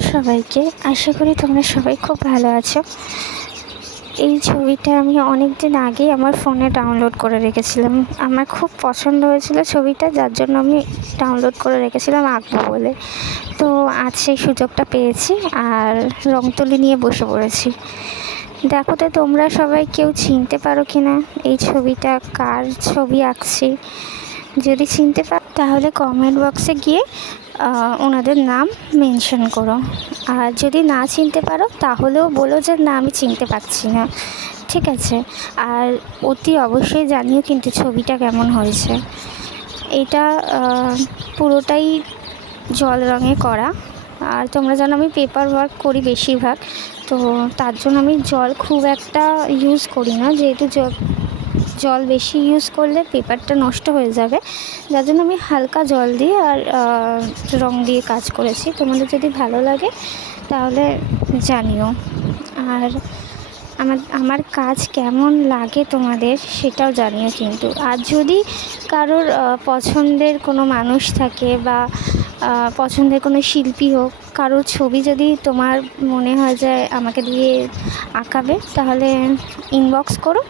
সবাইকে। আশা করি তোমরা সবাই খুব ভালো আছো। এই ছবিটা আমি অনেক দিন আগেই আমার ফোনে ডাউনলোড করে রেখেছিলাম। আমার খুব পছন্দ হয়েছিল ছবিটা, যার জন্য আমি ডাউনলোড করে রেখেছিলাম আঁকবো বলে। তো আজ সেই সুযোগটা পেয়েছি আর রং তুলি নিয়ে বসে পড়েছি। দেখো তো, তোমরা সবাই কেউ চিনতে পারো কি না এই ছবিটা, কার ছবি আঁকছি? যদি চিনতে পারো, তাহলে কমেন্ট বক্সে গিয়ে ওনাদের নাম মেনশন করো। আর যদি না চিনতে পারো, তাহলেও বলো যে না, আমি চিনতে পারছি না। ঠিক আছে? আর অতি অবশ্যই জানিও কিন্তু ছবিটা কেমন হয়েছে। এটা পুরোটাই জল রঙে করা। আর তোমরা জানো আমি পেপার ওয়ার্ক করি বেশিরভাগ। তো তার জন্য আমি জল খুব একটা ইউজ করি না। যেহেতু জল বেশি ইউজ করলে পেপারটা নষ্ট হয়ে যাবে। যার জন্য আমি হালকা জল দিয়ে আর রং দিয়ে কাজ করেছি। তোমাদের যদি ভালো লাগে তাহলে জানিও। আর আমার আমার কাজ কেমন লাগে তোমাদের সেটাও জানিও কিন্তু। আর যদি কারোর পছন্দের কোনো মানুষ থাকে বা পছন্দের কোনো শিল্পী হোক, কারোর ছবি যদি তোমার মনে হয় যে আমাকে দিয়ে আঁকাবে, তাহলে ইনবক্স করো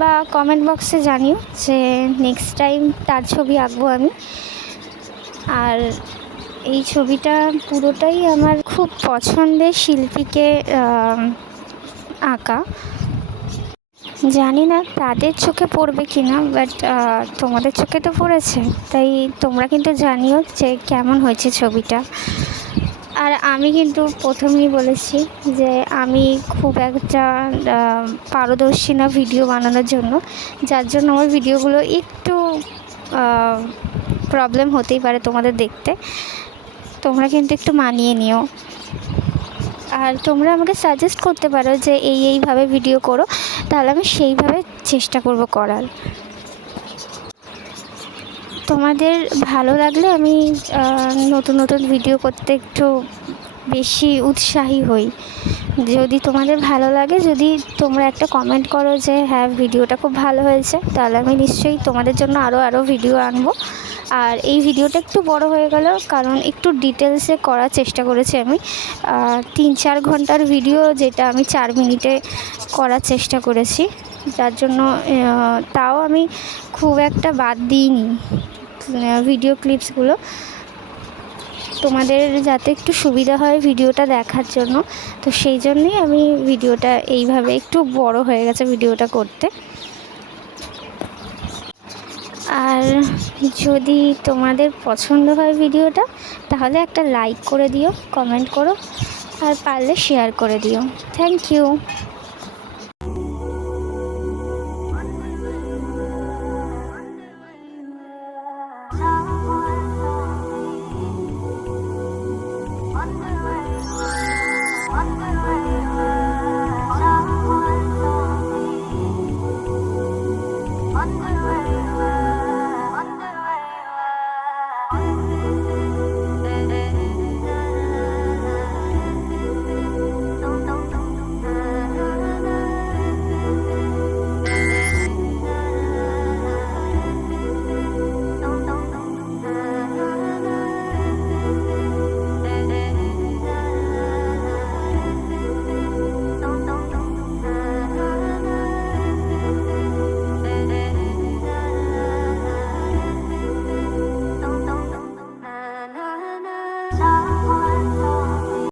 বা কমেন্ট বক্সে জানিও যে নেক্সট টাইম তার ছবি আঁকবো আমি। আর এই ছবিটা পুরোটাই আমার খুব পছন্দের শিল্পীকে আঁকা। জানি না তাদের চোখে পড়বে কি না বাট তোমাদের চোখে তো পড়েছে, তাই তোমরা কিন্তু জানিও যে কেমন হয়েছে ছবিটা। আর আমি কিন্তু প্রথমেই বলেছি যে আমি খুব একটা পারদর্শী না ভিডিও বানানোর জন্য, যার জন্য আমার ভিডিওগুলো একটু প্রবলেম হতেই পারে তোমাদের দেখতে। তোমরা কিন্তু একটু মানিয়ে নিও। আর তোমরা আমাকে সাজেস্ট করতে পারো যে এই এইভাবে ভিডিও করো, তাহলে আমি সেইভাবে চেষ্টা করব করার। তোমাদের ভালো লাগলে আমি নতুন নতুন ভিডিও করতে একটু বেশি উৎসাহী হই। যদি তোমাদের ভালো লাগে, যদি তোমরা একটা কমেন্ট করো যে হ্যাঁ ভিডিওটা খুব ভালো হয়েছে, তাহলে আমি নিশ্চয়ই তোমাদের জন্য আরও আরও ভিডিও আনব। আর এই ভিডিওটা একটু বড় হয়ে গেল, কারণ একটু ডিটেলসে করার চেষ্টা করেছি আমি। তিন চার ঘণ্টার ভিডিও যেটা আমি চার মিনিটে করার চেষ্টা করেছি। যার জন্য তাও আমি খুব একটা বাদ দিইনি ভিডিও ক্লিপসগুলো তোমাদের যাতে একটু সুবিধা হয় ভিডিওটা দেখার জন্য, তো সেই জন্যই আমি ভিডিওটা এইভাবে একটু বড় হয়ে গেছে ভিডিওটা করতে। আর যদি তোমাদের পছন্দ হয় ভিডিওটা, তাহলে একটা লাইক করে দিও কমেন্ট করো, আর পারলে শেয়ার করে দিও। Thank you